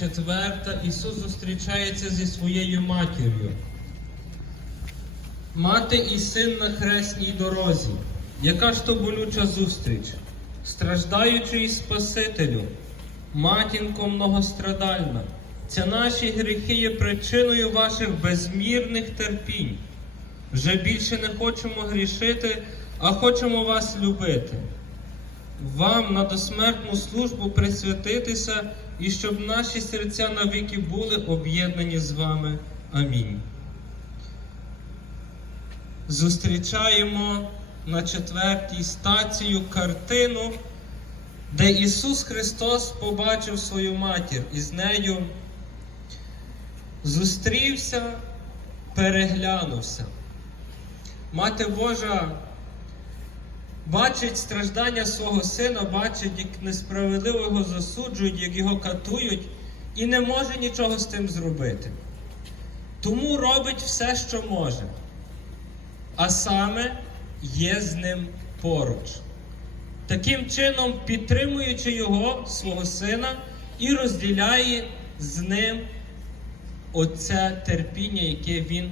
четверта Ісус зустрічається зі своєю матір'ю. Мати і син на хресній дорозі. Яка ж то болюча зустріч? Страждаючий Спасителю, матінко многострадальна, ця наші гріхи є причиною ваших безмірних терпінь. Вже більше не хочемо грішити, а хочемо вас любити. Вам на досмертну службу присвятитися і щоб наші серця навіки були об'єднані з вами. Амінь. Зустрічаємо на четвертій стацію картину, де Ісус Христос побачив свою матір і з нею зустрівся, переглянувся. Мати Божа бачить страждання свого сина, бачить, як несправедливо його засуджують, як його катують, і не може нічого з тим зробити. Тому робить все, що може, а саме є з ним поруч. Таким чином, підтримуючи його, свого сина, і розділяє з ним оце терпіння, яке він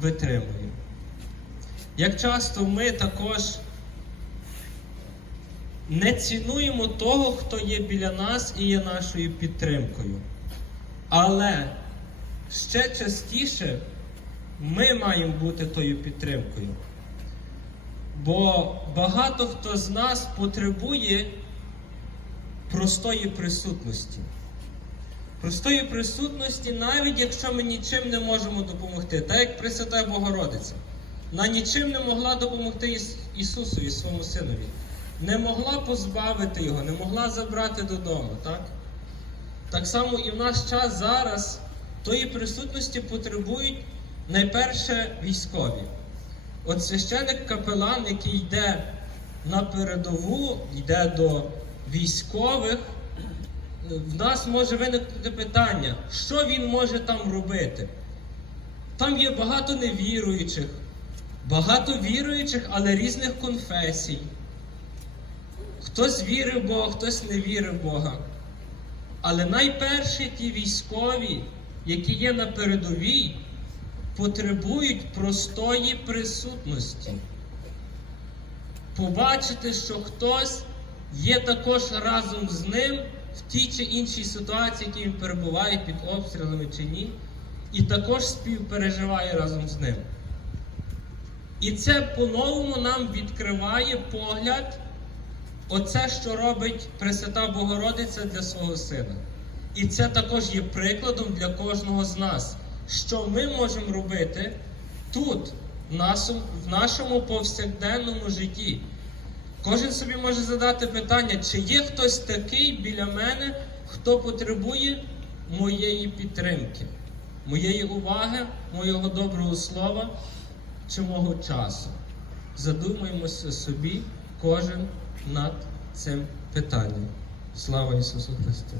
витримує. Як часто ми також не цінуємо того, хто є біля нас і є нашою підтримкою. Але ще частіше ми маємо бути тою підтримкою. Бо багато хто з нас потребує простої присутності. Простої присутності, навіть якщо ми нічим не можемо допомогти, так як Пресвята Богородиця. Вона нічим не могла допомогти Іс- Ісусові, своєму синові. Не могла позбавити його, не могла забрати додому. Так Так само і в наш час зараз тої присутності потребують найперше військові. От священик капелан, який йде на передову, йде до військових, в нас може виникнути питання, що він може там робити. Там є багато невіруючих, багато віруючих, але різних конфесій. Хтось вірив в Бога, хтось не вірив в Бога. Але найперші ті військові, які є на передовій, потребують простої присутності. Побачити, що хтось є також разом з ним в тій чи іншій ситуації, які він перебуває під обстрілами чи ні, і також співпереживає разом з ним. І це по-новому нам відкриває погляд, оце, що робить Пресвята Богородиця для свого сина. І це також є прикладом для кожного з нас, що ми можемо робити тут, в нашому, повсякденному житті. Кожен собі може задати питання, чи є хтось такий біля мене, хто потребує моєї підтримки, моєї уваги, моєго доброго слова чи мого часу. Задумаємося собі кожен над цим питанням. Слава Ісусу Христу!